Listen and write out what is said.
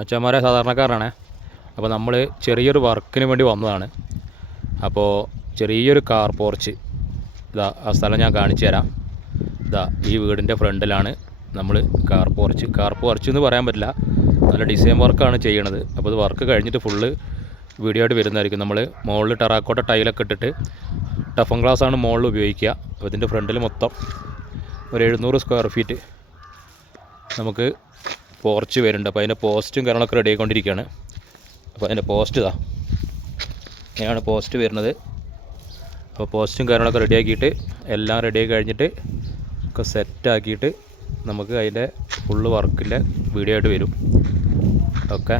അച്ഛന്മാരെ സാധാരണക്കാരാണ്. അപ്പോൾ നമ്മൾ ചെറിയൊരു വർക്കിന് വേണ്ടി വന്നതാണ്. അപ്പോൾ ചെറിയൊരു കാർ പോർച്ച് ഇതാ ആ സ്ഥലം ഞാൻ കാണിച്ചു തരാം. ഇതാ ഈ വീടിൻ്റെ ഫ്രണ്ടിലാണ് നമ്മൾ കാർ പോർച്ച് എന്ന് പറയാൻ പറ്റില്ല, നല്ല ഡിസൈൻ വർക്കാണ് ചെയ്യണത്. അപ്പോൾ ഇത് വർക്ക് കഴിഞ്ഞിട്ട് ഫുള്ള് വീഡിയോ ആയിട്ട് വരുന്നതായിരിക്കും. നമ്മൾ മുകളിൽ ടെറാക്കോട്ട ടൈലൊക്കെ ഇട്ടിട്ട് ടഫൻ ഗ്ലാസ്സാണ് മുകളിൽ ഉപയോഗിക്കുക. അപ്പോൾ ഇതിൻ്റെ ഫ്രണ്ടിൽ മൊത്തം ഒരു 700 സ്ക്വയർ ഫീറ്റ് നമുക്ക് പോർച്ച് വരുന്നുണ്ട്. അപ്പോൾ അതിൻ്റെ പോസ്റ്റും കാര്യങ്ങളൊക്കെ റെഡി ആയിക്കൊണ്ടിരിക്കുകയാണ്. അപ്പോൾ അതിൻ്റെ പോസ്റ്റ് ഇതാ ഇങ്ങനെയാണ് പോസ്റ്റ് വരുന്നത്. അപ്പോൾ പോസ്റ്റും കാര്യങ്ങളൊക്കെ റെഡിയാക്കിയിട്ട് എല്ലാം റെഡിയാക്കി കഴിഞ്ഞിട്ട് ഒക്കെ സെറ്റാക്കിയിട്ട് നമുക്ക് അതിൻ്റെ ഫുള്ള് വർക്കിൻ്റെ വീഡിയോ ആയിട്ട് വരും. ഓക്കെ.